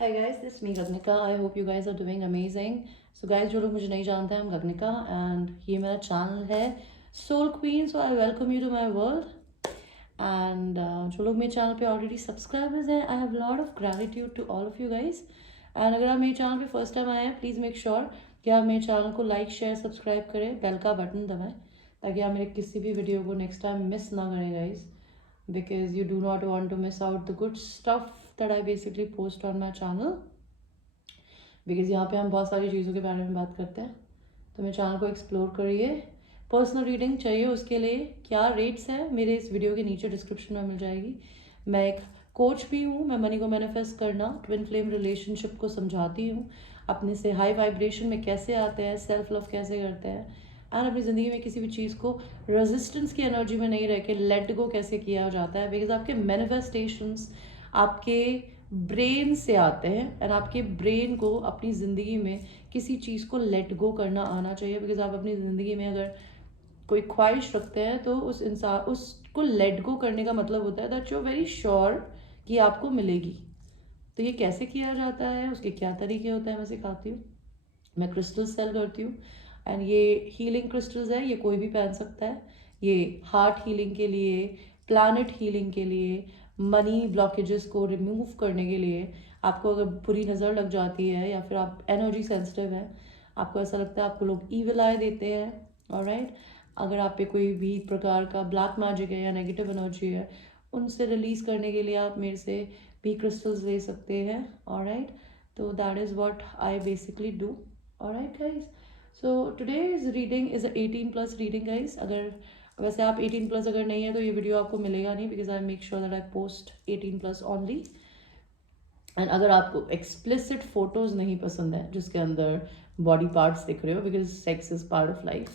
Hi guys, this is me Gagnika. I hope you guys are doing amazing. So guys, जो लोग मुझे नहीं जानते हैं, I'm Gagnika and ये मेरा चैनल है Soul Queen. So I welcome you to my world. And जो लोग मेरे चैनल पे ऑलरेडी सब्सक्राइबर्स हैं, I have a lot of gratitude to all of you guys. And अगर आप मेरे चैनल पे फर्स्ट टाइम आए हैं, प्लीज़ मेक श्योर कि आप मेरे चैनल को लाइक शेयर सब्सक्राइब करें, बेल का बटन दबाएं ताकि आप मेरे किसी भी वीडियो को नेक्स्ट टाइम मिस ना करें guys, because you do not want to miss out the good stuff that I basically post on my channel. Because यहाँ पे हम बहुत सारी चीज़ों के बारे में बात करते हैं, तो मेरे चैनल को एक्सप्लोर करिए. पर्सनल रीडिंग चाहिए उसके लिए क्या रेट्स है मेरे इस वीडियो के नीचे डिस्क्रिप्शन में मिल जाएगी. मैं एक कोच भी हूँ. मैं मनी को मैनिफेस्ट करना, ट्विन फ्लेम रिलेशनशिप को समझाती हूँ, अपने से हाई वाइब्रेशन में कैसे आते हैं, सेल्फ लव कैसे करते हैं, एंड अपनी ज़िंदगी में किसी भी चीज़ को रेजिस्टेंस की एनर्जी में नहीं रह के लेट गो कैसे किया जाता है. बिकॉज आपके मैनिफेस्टेशंस आपके ब्रेन से आते हैं एंड आपके ब्रेन को अपनी ज़िंदगी में किसी चीज़ को लेट गो करना आना चाहिए. बिकॉज आप अपनी ज़िंदगी में अगर कोई ख्वाहिश रखते हैं तो उस इंसान उसको लेट गो करने का मतलब होता है that you are very sure कि आपको मिलेगी. तो ये कैसे किया जाता है, उसके क्या तरीके होते हैं, मैं सिखाती हूँ. मैं क्रिस्टल सेल करती हूँ एंड ये हीलिंग क्रिस्टल्स है, ये कोई भी पहन सकता है. ये हार्ट हीलिंग के लिए, प्लैनेट हीलिंग के लिए, मनी ब्लॉकेजेस को रिमूव करने के लिए. आपको अगर बुरी नज़र लग जाती है या फिर आप एनर्जी सेंसिटिव है, आपको ऐसा लगता है आपको लोग ईविल आई देते हैं, ऑलराइट, अगर आप पे कोई भी प्रकार का ब्लैक मैजिक है या नेगेटिव एनर्जी है, उनसे रिलीज़ करने के लिए आप मेरे से भी क्रिस्टल्स ले सकते हैं. ऑलराइट, तो that is what I basically do. Alright guys, so today's reading is 18+ reading guys. अगर वैसे आप 18+ अगर नहीं है तो ये वीडियो आपको मिलेगा नहीं, because I make sure that I post 18+ only. And अगर आपको एक्सप्लिसिट फोटोज़ नहीं पसंद है जिसके अंदर बॉडी पार्ट्स दिख रहे हो, because sex is part of life,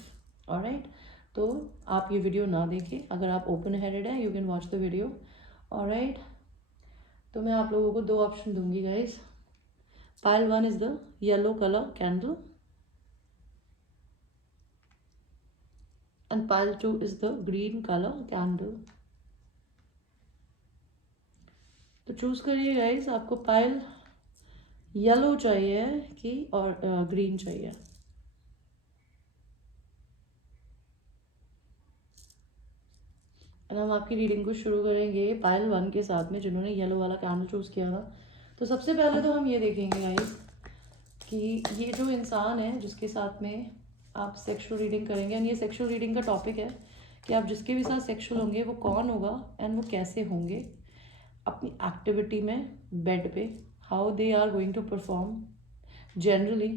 alright, तो आप ये वीडियो ना देखें. अगर आप ओपन हेडेड है you can watch the video. Alright, तो मैं आप लोगों को दो ऑप्शन दूंगी guys. Pile 1 is the yellow colour candle and pile 2 is the green color candle. तो चूज करिए गाइस, आपको पाइल येलो चाहिए कि और ग्रीन चाहिए. और हम आपकी रीडिंग को शुरू करेंगे पाइल 1 के साथ में, जिन्होंने येलो वाला कैंडल चूज किया था. तो सबसे पहले तो हम ये देखेंगे गाइस कि ये जो इंसान है जिसके साथ में आप सेक्सुअल रीडिंग करेंगे, एंड ये सेक्सुअल रीडिंग का टॉपिक है कि आप जिसके भी साथ सेक्सुअल होंगे वो कौन होगा एंड वो कैसे होंगे अपनी एक्टिविटी में बेड पे, how they are going to perform generally.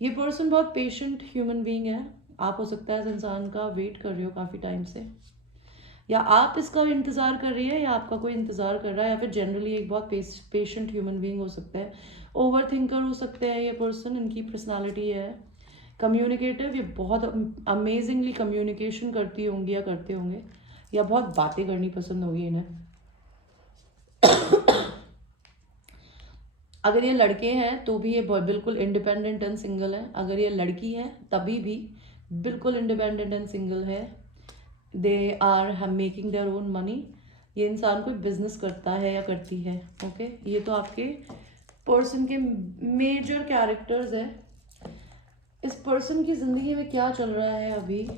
ये पर्सन बहुत पेशेंट ह्यूमन बीइंग है. आप हो सकता है इस इंसान का वेट कर रहे हो काफ़ी टाइम से, या आप इसका इंतज़ार कर रही है या आपका कोई इंतज़ार कर रहा है, या फिर जनरली एक बहुत पेशेंट ह्यूमन बीइंग हो सकता है. ओवर थिंकर हो सकते हैं ये पर्सन. इनकी पर्सनालिटी है कम्युनिकेटिव. ये बहुत अमेजिंगली कम्युनिकेशन करती होंगी या करते होंगे, या बहुत बातें करनी पसंद होगी इन्हें. अगर ये लड़के हैं तो भी ये बिल्कुल इंडिपेंडेंट एंड सिंगल है. अगर ये लड़की है तभी भी बिल्कुल इंडिपेंडेंट एंड सिंगल है. They are making their own money. ये इंसान कोई बिजनेस करता है या करती है. ओके, ये तो आपके पर्सन के मेजर कैरेक्टर्स है. इस पर्सन की ज़िंदगी में क्या चल रहा है अभी,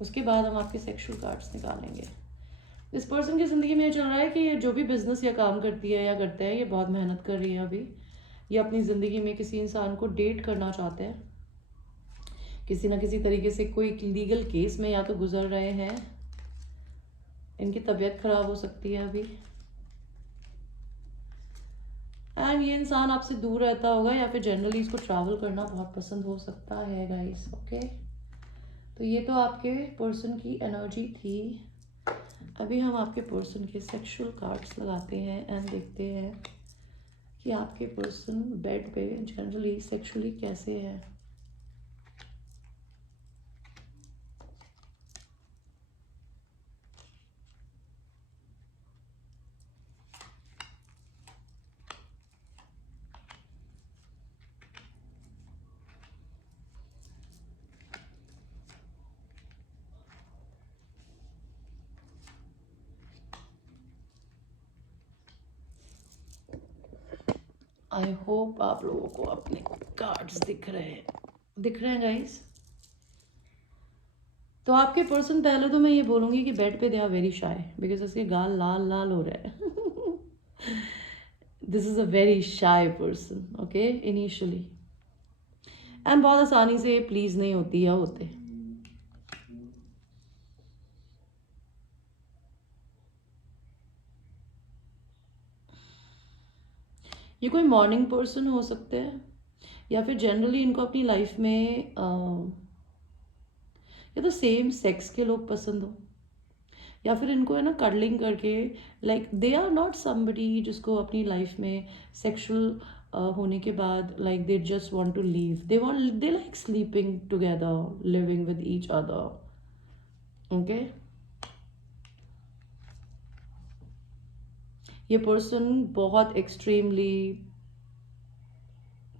उसके बाद हम आपके सेक्सुअल कार्ड्स निकालेंगे. इस पर्सन की ज़िंदगी में ये चल रहा है कि ये जो भी बिजनेस या काम करती है या करते हैं, ये बहुत मेहनत कर रही है अभी. ये अपनी ज़िंदगी में किसी इंसान को डेट करना चाहते हैं, किसी ना किसी तरीके से कोई लीगल केस में या तो गुजर रहे हैं. इनकी तबीयत खराब हो सकती है अभी, एंड ये इंसान आपसे दूर रहता होगा या फिर जनरली इसको ट्रैवल करना बहुत पसंद हो सकता है गाइस. ओके, तो ये तो आपके पर्सन की एनर्जी थी. अभी हम आपके पर्सन के सेक्सुअल कार्ड्स लगाते हैं एंड देखते हैं कि आपके पर्सन बेड पे जनरली सेक्सुअली कैसे है. आई होप आप लोगों को अपने कार्ड्स दिख रहे हैं गाइस। तो आपके पर्सन, पहले तो मैं ये बोलूँगी कि बेड पे they are very shy, because उसके गाल लाल लाल हो रहे हैं। This is a very shy person, okay, initially. And बहुत आसानी से प्लीज़ नहीं होती या होते। ये कोई मॉर्निंग पर्सन हो सकते हैं, या फिर जनरली इनको अपनी लाइफ में या तो सेम सेक्स के लोग पसंद हो, या फिर इनको है ना कडलिंग करके, like they are not somebody जिसको अपनी लाइफ में सेक्सुअल होने के बाद like they just want to leave, they like sleeping together, living with each other, okay. ये पर्सन बहुत एक्सट्रीमली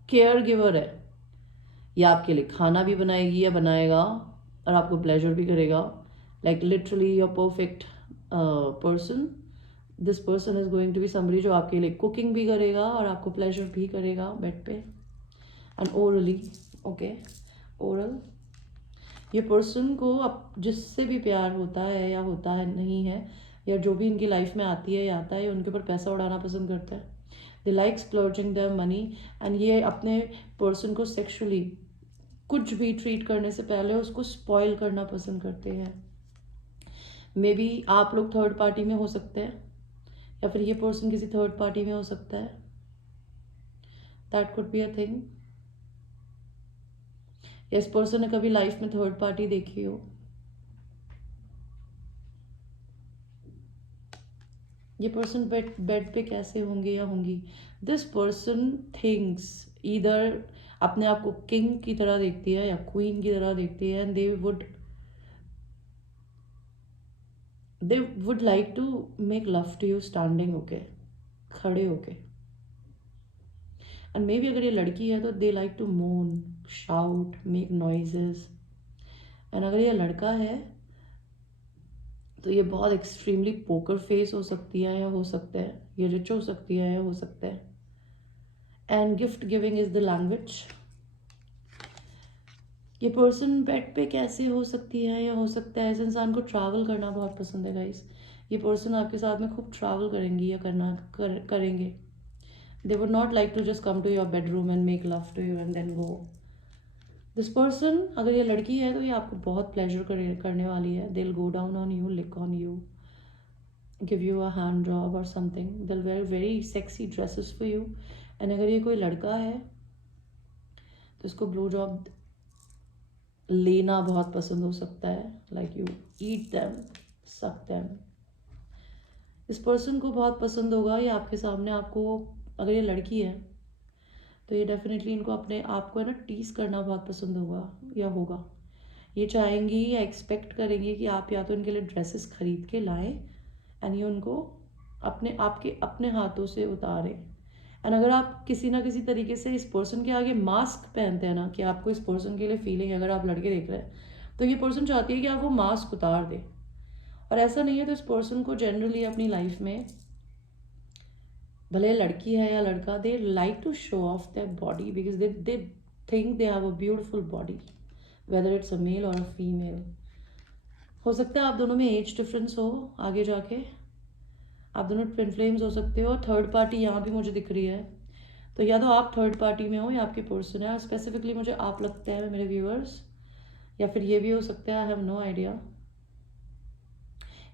केयर गिवर है। ये आपके लिए खाना भी बनाएगी या बनाएगा, और आपको प्लेजर भी करेगा, like literally your perfect person. This person is going to be somebody जो आपके लिए कुकिंग भी करेगा और आपको प्लेजर भी करेगा बेड पे एंड ओरली, ओके, ओरल। ये पर्सन को अब जिससे भी प्यार होता है या होता है नहीं है, या जो भी इनकी लाइफ में आती है या आता है, उनके ऊपर पैसा उड़ाना पसंद करता है। They like splurging their money, and ये अपने पर्सन को सेक्सुअली कुछ भी ट्रीट करने से पहले उसको स्पॉइल करना पसंद करते हैं। मे बी आप लोग थर्ड पार्टी में हो सकते हैं, या फिर ये पर्सन किसी थर्ड पार्टी में हो सकता है। That could be a thing. इस पर्सन ने कभी लाइफ में थर्ड पार्टी देखी हो। ये पर्सन बेड पे कैसे होंगे या होंगी। दिस पर्सन थिंक्स ईदर अपने आप को किंग की तरह देखती है या क्वीन की तरह देखती है, and they would like to make love to you standing होके, खड़े होके। एंड मे बी अगर ये लड़की है तो दे लाइक टू मोन, शाउट, मेक नॉइजेस। एंड अगर ये लड़का है तो ये बहुत एक्सट्रीमली पोकर फेस हो सकती है या हो सकता है, ये रिच हो सकती है या हो सकता है। And gift giving is the language. ये पर्सन बेड पे कैसे हो सकती है या हो सकता है, इस इंसान को ट्रैवल करना बहुत पसंद है गाइस। ये पर्सन आपके साथ में खूब ट्रैवल करेंगी या करेंगे। They would not like to just come to your bedroom and make love to you and then go. This person, अगर ये लड़की है तो ये आपको बहुत प्लेजर करने वाली है। They will go down on you, lick on you, give you a hand job or something. They'll wear very sexy dresses for you. And अगर ये कोई लड़का है तो इसको ब्लो जॉब लेना बहुत पसंद हो सकता है, लाइक यू ईट देम, सक देम। इस पर्सन को बहुत पसंद होगा ये आपके सामने आपको, अगर ये लड़की है तो ये डेफिनेटली इनको अपने आप को है ना टीज करना बहुत पसंद होगा या होगा। ये चाहेंगी या एक्सपेक्ट करेंगे कि आप या तो इनके लिए ड्रेसेस खरीद के लाएं एंड ये उनको अपने हाथों से उतारें। एंड अगर आप किसी ना किसी तरीके से इस पर्सन के आगे मास्क पहनते हैं ना, कि आपको इस पर्सन के लिए फीलिंग, अगर आप लड़के देख रहे हैं तो ये पर्सन चाहती है कि आप वो मास्क उतार दें। और ऐसा नहीं है तो इस पर्सन को जनरली अपनी लाइफ में, भले लड़की है या लड़का, they like to show off their body because they think they have a beautiful body, whether it's a male or a female. हो सकता है आप दोनों में एज डिफरेंस हो, आगे जाके आप दोनों ट्विन फ्लेम्स हो सकते हो। थर्ड पार्टी यहाँ भी मुझे दिख रही है, तो या तो आप थर्ड पार्टी में हो या आपके पर्सन है, स्पेसिफिकली मुझे आप लगता है मेरे व्यूअर्स, या फिर ये भी हो सकता है, I have no idea.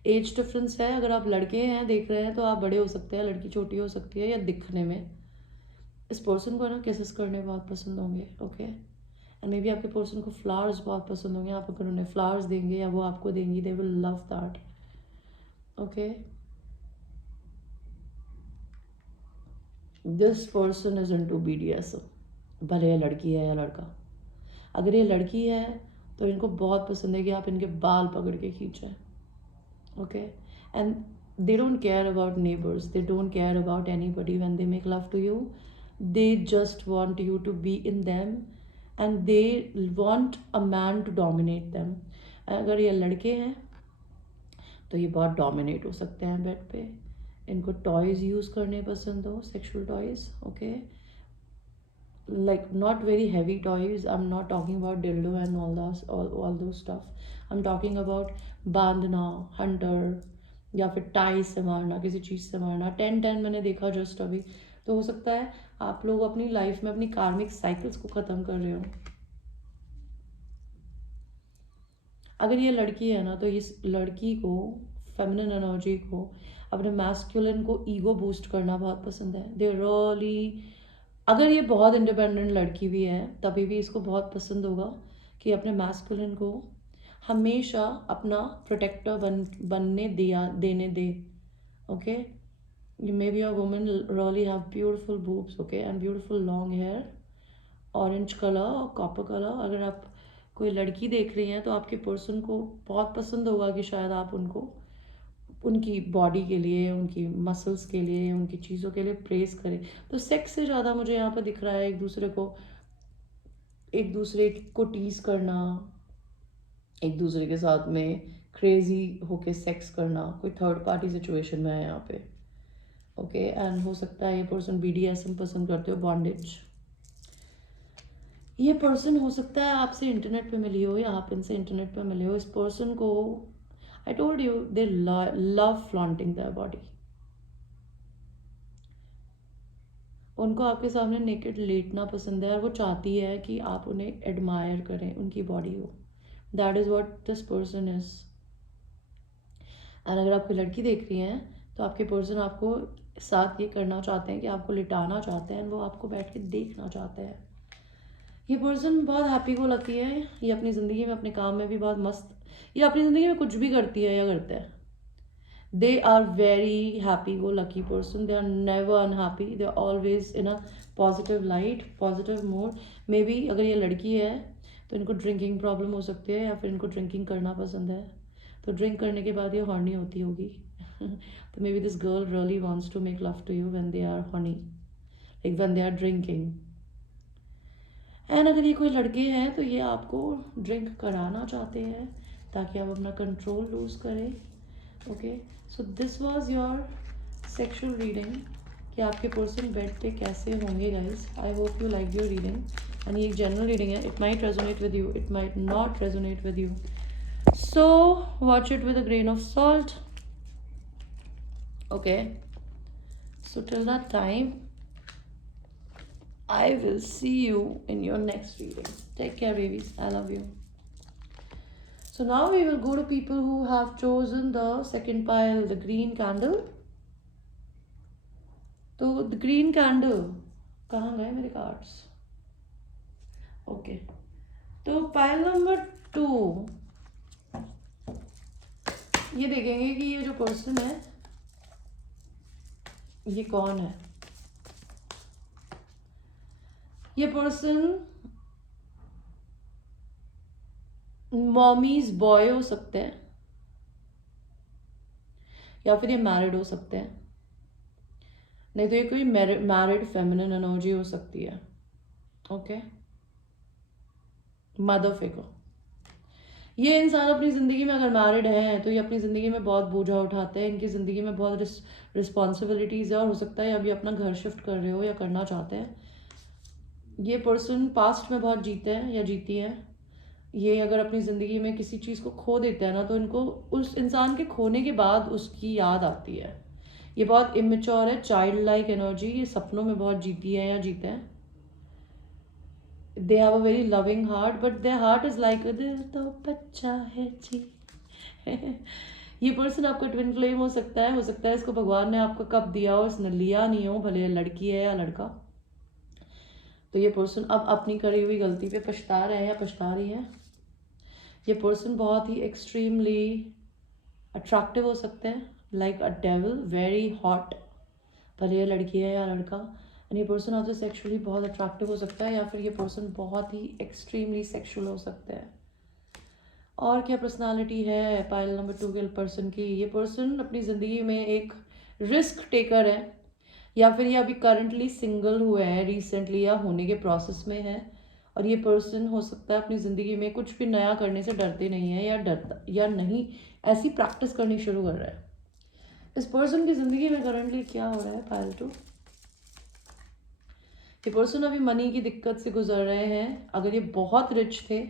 Age difference है, अगर आप लड़के हैं देख रहे हैं तो आप बड़े हो सकते हैं, लड़की छोटी हो सकती है, या दिखने में। इस पर्सन को ना किसेस करने बहुत पसंद होंगे, ओके। एंड मे बी आपके पर्सन को फ्लावर्स बहुत पसंद होंगे, आप अगर उन्हें फ्लावर्स देंगे या वो आपको देंगी, they will love that, okay. This person is into BDSM, भले ये लड़की है या लड़का। अगर ये लड़की है तो इनको बहुत पसंद है कि आप इनके बाल पकड़ के खींचें, okay. And they don't care about neighbors, they don't care about anybody when they make love to you. They just want you to be in them and they want a man to dominate them. अगर ये लड़के हैं तो ये बहुत dominate हो सकते हैं बेड पे। इनको टॉयज़ यूज़ करने पसंद हो, sexual toys, okay. like not very heavy toys. I'm not talking about dildo and all those stuff. I'm talking about बांधना, hunter, या फिर टाई से मारना, किसी चीज़ से मारना, 10-10 मैंने देखा जस्ट अभी। तो हो सकता है आप लोग अपनी लाइफ में अपनी कार्मिक साइकिल्स को ख़त्म कर रहे हो। अगर ये लड़की है ना, तो इस लड़की को फेमिनिन एनर्जी को, अपने मैस्कुलिन को ईगो बूस्ट करना बहुत पसंद है। दे रियली, अगर ये बहुत इंडिपेंडेंट लड़की भी है तभी भी इसको बहुत पसंद होगा कि अपने मैस्कुलिन को हमेशा अपना प्रोटेक्टर बनने देने दे। Okay, you maybe a woman really have beautiful boobs, okay, and beautiful long hair, orange colour और कॉपर कलर। अगर आप कोई लड़की देख रही हैं तो आपके पर्सन को बहुत पसंद होगा कि शायद आप उनको उनकी बॉडी के लिए, उनकी मसल्स के लिए, उनकी चीज़ों के लिए प्रेस करें। तो सेक्स से ज़्यादा मुझे यहाँ पर दिख रहा है एक दूसरे को टीज करना, एक दूसरे के साथ में क्रेजी होके सेक्स करना, कोई थर्ड पार्टी सिचुएशन में है यहाँ पे। ओके, एंड हो सकता है ये पर्सन BDSM पसंद करते हो, बॉन्डेज। ये पर्सन हो सकता है आपसे इंटरनेट पे मिली हो या आप इनसे इंटरनेट पे मिले हो। इस पर्सन को I told you they love flaunting their body. उनको आपके सामने नेकेड लेटना पसंद है और वो चाहती है कि आप उन्हें एडमायर करें, उनकी बॉडी को। That is what this person is. And अगर आप कोई लड़की देख रही हैं तो आपके पर्सन आपको साथ ये करना चाहते हैं कि आपको लिटाना चाहते हैं, वो आपको बैठ के देखना चाहते हैं। ये पर्सन बहुत हैप्पी को लकी है। ये अपनी ज़िंदगी में, अपने काम में भी बहुत मस्त, ये अपनी ज़िंदगी में कुछ भी करती है या करते हैं। They are very happy go lucky person. They are never unhappy, they are always in a positive light, positive mood. Maybe अगर ये लड़की है तो इनको ड्रिंकिंग प्रॉब्लम हो सकती है या फिर इनको ड्रिंकिंग करना पसंद है, तो ड्रिंक करने के बाद ये हॉर्नी होती होगी। तो maybe this girl really wants to make love to you when they are horny, like when they are drinking. And अगर ये कोई लड़के हैं तो ये आपको ड्रिंक कराना चाहते हैं ताकि आप अपना कंट्रोल लूज करें। Okay, so this was your sexual reading कि आपके पर्सन बेड पे कैसे होंगे guys. I hope you like your reading. And ये एक जनरल रीडिंग है, it might resonate with you, it might not resonate with you, so watch it with a grain of salt. Okay, so till that time I will see you in your next reading. Take care, babies. I love you. So now we will go to people who have chosen the second pile, the green candle. So the green candle, कहाँ गए मेरे cards? Okay. तो pile number 2, ये देखेंगे कि ये जो person है ये कौन है। ये पर्सन मॉमीज बॉय हो सकते हैं या फिर ये मैरिड हो सकते हैं, नहीं तो ये कोई मैरिड फेमिनिन एनर्जी हो सकती है। Okay, mother figure. ये इंसान अपनी ज़िंदगी में अगर मैरिड है तो ये अपनी ज़िंदगी में बहुत बोझा उठाते हैं, इनकी ज़िंदगी में बहुत रिस्पॉन्सिबिलिटीज़ है और हो सकता है अभी अपना घर शिफ्ट कर रहे हो या करना चाहते हैं। ये पर्सन पास्ट में बहुत जीते हैं या जीती है। ये अगर अपनी ज़िंदगी में किसी चीज़ को खो देते हैं ना तो इनको उस इंसान के खोने के बाद उसकी याद आती है। ये बहुत इमेच्योर है, चाइल्ड लाइक एनर्जी, ये सपनों में बहुत जीती है या जीते हैं। दे have a very loving heart but their heart is like दिल तो बच्चा है जी। ये पर्सन आपका ट्विन फ्लेम हो सकता है इसको भगवान ने आपको कब दिया हो, इसने लिया नहीं हो, भले लड़की है या लड़का। तो ये पर्सन अब अपनी करी हुई गलती पे पछता रहे हैं या पछता रही है। ये पर्सन बहुत ही एक्सट्रीमली अट्रैक्टिव हो सकते हैं, like a devil, very hot, भले ये लड़की है या लड़का। एंड ये पर्सन आपसे सेक्सुअली बहुत अट्रैक्टिव हो सकता है या फिर ये पर्सन बहुत ही एक्सट्रीमली सेक्सुअल हो सकते हैं। और क्या पर्सनालिटी है पाइल नंबर 2 के पर्सन की। ये पर्सन अपनी ज़िंदगी में एक रिस्क टेकर है या फिर ये अभी करंटली सिंगल हुए हैं रिसेंटली या होने के प्रोसेस में है। और ये पर्सन हो सकता है अपनी ज़िंदगी में कुछ भी नया करने से डरते नहीं है या डरता या नहीं ऐसी प्रैक्टिस करनी शुरू कर रहा है। इस पर्सन की ज़िंदगी में करंटली क्या हो रहा है पाइल 2। ये पर्सन अभी मनी की दिक्कत से गुजर रहे हैं। अगर ये बहुत रिच थे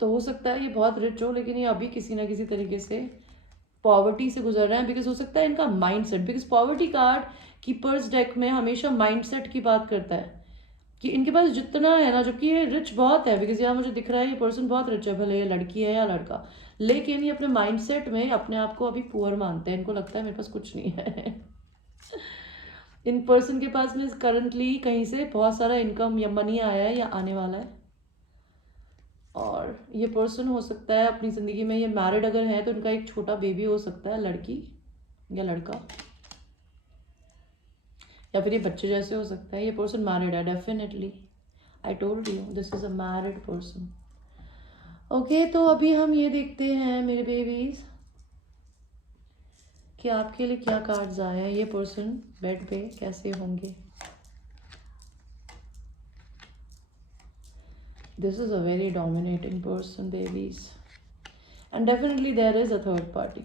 तो हो सकता है ये बहुत रिच हो, लेकिन ये अभी किसी ना किसी तरीके से पॉवर्टी से गुजर रहे हैं। बिकॉज हो सकता है इनका mindset, because poverty card keepers deck में हमेशा माइंडसेट की बात करता है कि इनके पास जितना है ना, जबकि ये रिच बहुत है। बिकॉज यहाँ मुझे दिख रहा है ये पर्सन बहुत रिच है, भले ये लड़की है या लड़का, लेकिन ये अपने माइंडसेट में अपने आप को अभी पुअर मानते हैं। इनको लगता है मेरे पास कुछ नहीं है। इन पर्सन के पास में करंटली कहीं से बहुत सारा इनकम या मनी आया है या आने वाला है। और ये पर्सन हो सकता है अपनी ज़िंदगी में, ये मैरिड अगर है तो इनका एक छोटा बेबी हो सकता है, लड़की या लड़का, या फिर ये बच्चे जैसे हो सकता है। ये पर्सन मैरिड है definitely. I told you this is a married person. Okay, तो अभी हम ये देखते हैं मेरे बेबीज कि आपके लिए क्या कार्ड्स आए हैं। ये पर्सन बेड पे कैसे होंगे। This is a very dominating person babies, and definitely there is a third party.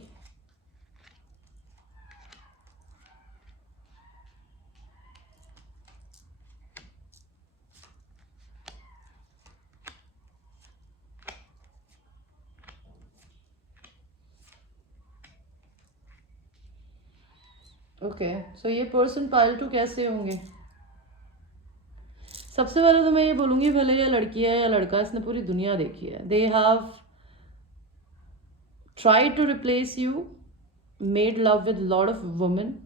Okay, so ये पर्सन पाइल टू कैसे होंगे। सबसे पहले तो मैं ये बोलूँगी, भले या लड़की है या लड़का, इसने पूरी दुनिया देखी है। They have try to replace you, made love with lot of women.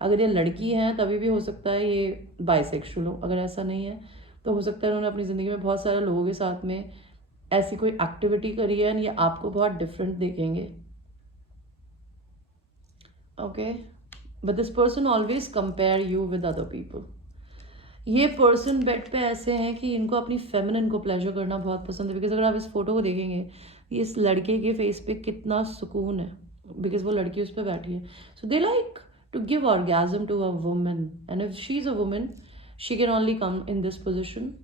अगर ये लड़की है तभी भी हो सकता है ये बाइसेक्सुअल हो। अगर ऐसा नहीं है तो हो सकता है उन्होंने अपनी ज़िंदगी में बहुत सारे लोगों के साथ में ऐसी कोई एक्टिविटी करी है, ये आपको बहुत डिफरेंट देखेंगे। Okay, but this person always compare you with other people. ये पर्सन बेड पे ऐसे हैं कि इनको अपनी फेमिनिन को प्लेजर करना बहुत पसंद है। बिकॉज अगर आप इस फोटो को देखेंगे, इस लड़के के फेस पे कितना सुकून है, बिकॉज वो लड़की उस पर बैठी है। So they like to give orgasm to a woman, and if she is a woman she can only come in this position.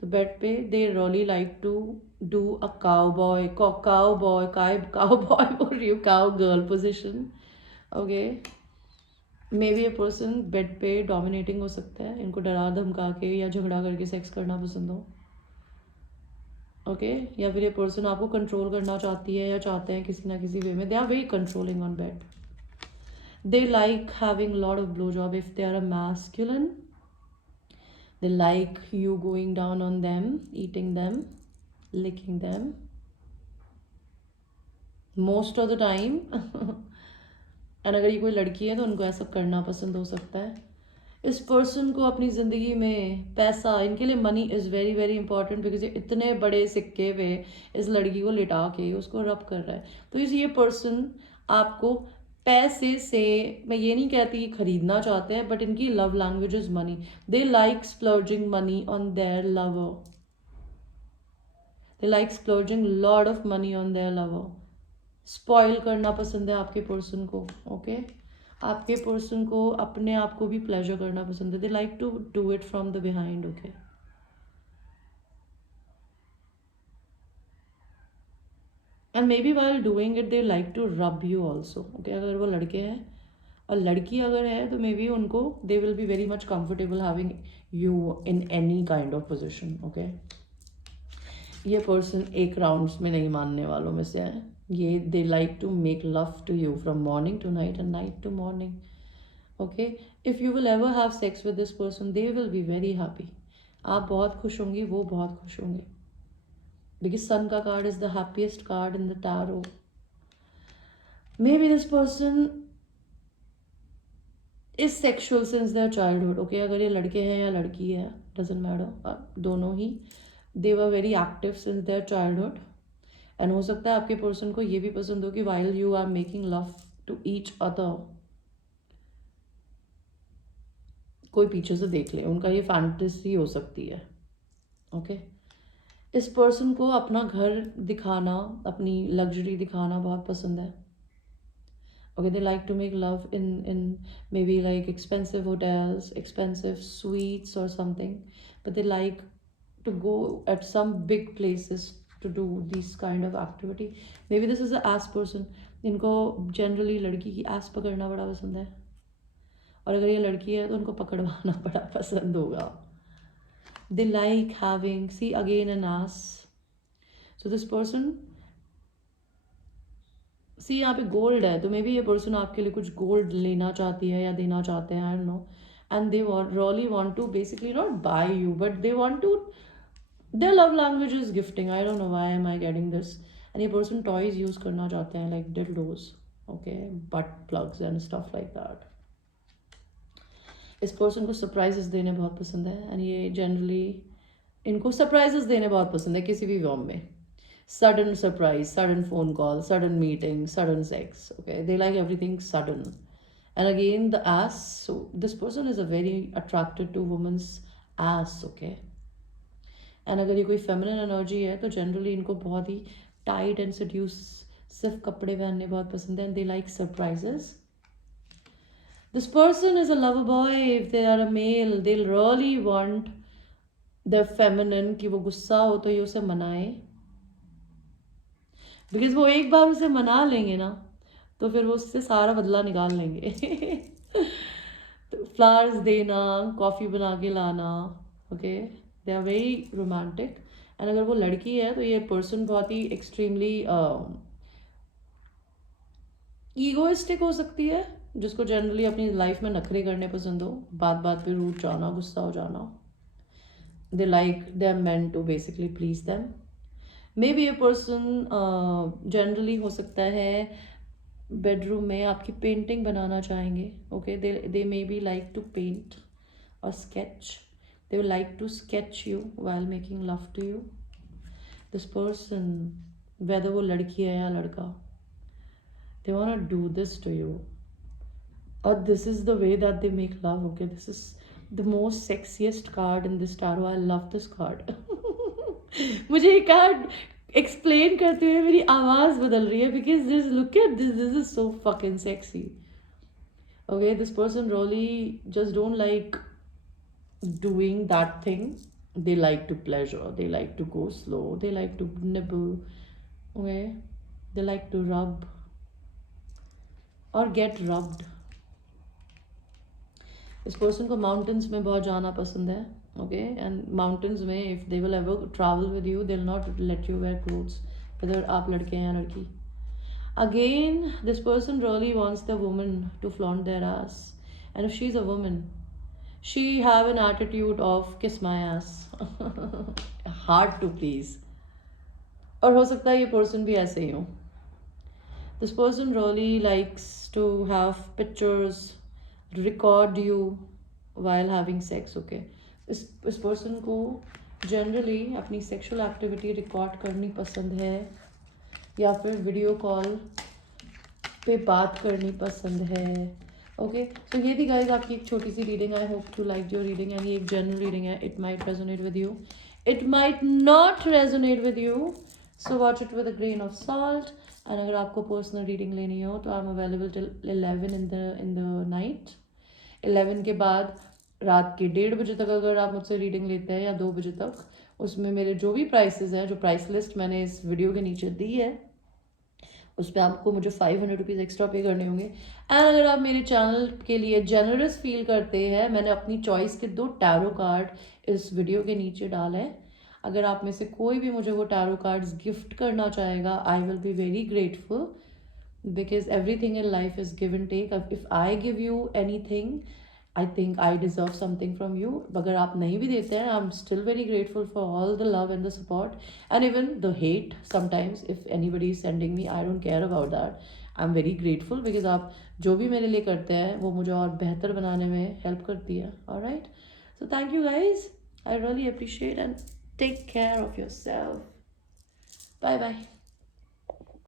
तो बेड पे they really like to do a cowboy बोल रही हूँ, cowgirl position. Okay, maybe a person bed पे dominating हो सकता है। इनको डरा धमका के या झगड़ा करके सेक्स करना पसंद हो। ओके, या फिर ये पर्सन आपको कंट्रोल करना चाहती है या चाहते हैं किसी ना किसी वे में। They are very controlling on bed. They like having lot of blow job if they are a masculine. They like you going down on them, eating them, licking them most of the time। And अगर ये कोई लड़की है तो उनको ऐसा करना पसंद हो सकता है। इस पर्सन को अपनी ज़िंदगी में पैसा, इनके लिए money is very very important. Because ये इतने बड़े सिक्के पे इस लड़की को लिटा के उसको रब कर रहा है। तो इस ये पर्सन आपको पैसे से, मैं ये नहीं कहती कि खरीदना चाहते हैं, बट इनकी love language is money. They like splurging money on their lover. They like splurging lot of money on their lover. Spoil करना पसंद है आपके पर्सन को। ओके, आपके पर्सन को अपने आप को भी प्लेजर करना पसंद है। They like to do it from the behind. Okay, and maybe while doing it they like to rub you also. Okay, अगर वो लड़के हैं और लड़की अगर है तो मे बी उनको they will be very much comfortable having you in any kind of position. Okay, ये पर्सन एक राउंड्स में नहीं मानने वालों में से है। ये they like to make love to you from morning to night and night to morning. Okay, if you will ever have sex with this person they will be very happy. आप बहुत खुश होंगी, वो बहुत खुश होंगे। बिकॉज सन का card is the happiest card in the tarot. May be this person is sexual since their childhood. Okay, अगर ये लड़के हैं या लड़की है डजेंट मैटर, दोनों ही, they were very active since their childhood. And हो सकता है आपके पर्सन को ये भी पसंद हो कि while you are making love to each other कोई पीछे से देख ले। उनका ये फैंटेसी हो सकती है। ओके, इस पर्सन को अपना घर दिखाना, अपनी लग्जरी दिखाना बहुत पसंद है। Okay, they like to make love in maybe like expensive hotels, expensive sweets और something, but they like to go at some big places to do this kind of activity. Maybe this is a ass person. इनको generally लड़की की ass पकड़ना बड़ा पसंद है। और अगर ये लड़की है तो उनको पकड़वाना बड़ा पसंद होगा. They like having, see again an ass. So this person, सी यहाँ पे गोल्ड है, तो मे बी ये पर्सन आपके लिए कुछ गोल्ड लेना चाहती है या देना चाहते हैं, I don't know. And they really want to basically not buy you, but they want to, their love language is gifting. I don't know why am I getting this. And ये person toys use करना चाहते हैं, like dildos, okay, but plugs and stuff like that. इस person को surprises देने बहुत पसंद है, एंड ये जनरली इनको सरप्राइजेस देने बहुत पसंद है किसी भी फॉर्म में. Sudden surprise, sudden phone call, sudden meeting, sudden sex. Okay, they like everything sudden. And again, the ass. So this person is a very attracted to woman's ass. Okay. And अगर ये कोई feminine energy है तो generally इनको बहुत ही tight and seductive कपड़े पहनने बहुत पसंद है, and they like surprises. This person is a lover boy. If they are a male, they'll really want their feminine कि वो गुस्सा हो तो ये उसे मनाए. बिकॉज वो एक बार उसे मना लेंगे ना तो फिर वो उससे सारा बदला निकाल लेंगे. तो फ्लावर्स देना, कॉफ़ी बना के लाना, okay, they are very romantic. And अगर वो लड़की है तो ये पर्सन बहुत ही एक्सट्रीमली ईगोइस्टिक हो सकती है, जिसको जनरली अपनी लाइफ में नखरे करने पसंद हो, बात बात पे रूठ जाना, गुस्सा हो जाना. They are meant to basically please them. Maybe a person generally हो सकता है बेडरूम में आपकी पेंटिंग बनाना चाहेंगे. Okay, they maybe like to paint और sketch. They will like to sketch you while making love to you. This person, whether वो लड़की है या लड़का, they want to do this to you, और this is the way that they make love. Okay, this is the most sexiest card in this tarot. I love this card. मुझे ये card explain करते हुए मेरी आवाज़ बदल रही है, because this, look at this, this is so fucking sexy. Okay, this person really just don't like doing that thing. They like to pleasure, they like to go slow, they like to nibble, okay, they like to rub or get rubbed. इस person को mountains में बहुत जाना पसंद है. Okay, and mountains में if they will ever travel with you, they'll not let you wear clothes, whether आप लड़के हैं या लड़की. Again, this person really wants the woman to flaunt their ass, and if she's a woman, she have an attitude of kiss my ass. Hard to please. और हो सकता है ये person भी ऐसे ही हो. This person really likes to have pictures, record you while having sex. Okay. इस person को जनरली अपनी सेक्सुअल एक्टिविटी रिकॉर्ड करनी पसंद है, या फिर वीडियो कॉल पे बात करनी पसंद है. ओके, सो ये थी गाइस आपकी एक छोटी सी reading. I hope to like your reading. And ये एक जनरल रीडिंग है. It might resonate with you, it might not resonate with you, so watch it with a grain of salt. And अगर आपको personal reading लेनी हो तो I am available till 11 in the night. 11 के बाद रात के 1:30 बजे तक अगर आप मुझसे रीडिंग लेते हैं, या 2 बजे तक, उसमें मेरे जो भी प्राइसेस हैं, जो प्राइस लिस्ट मैंने इस वीडियो के नीचे दी है, उस पर आपको मुझे 500 रुपीज़ एक्स्ट्रा पे करने होंगे. एंड अगर आप मेरे चैनल के लिए जेनरस फील करते हैं, मैंने अपनी चॉइस के 2 टैरो कार्ड इस वीडियो के नीचे डाले हैं. अगर आप में से कोई भी मुझे वो टैरो कार्ड्स गिफ्ट करना चाहेगा, I will be very grateful, because everything in life is give and take. If I give you anything, I think I deserve something from you. अगर आप नहीं भी देते हैं, I'm still very grateful for all the love and the support, and even the hate sometimes. If anybody is sending me, I don't care about that. I'm very grateful because आप जो भी मेरे लिए करते हैं वो मुझे और बेहतर बनाने में help करती है. Alright, so thank you guys. I really appreciate, and take care of yourself. Bye bye.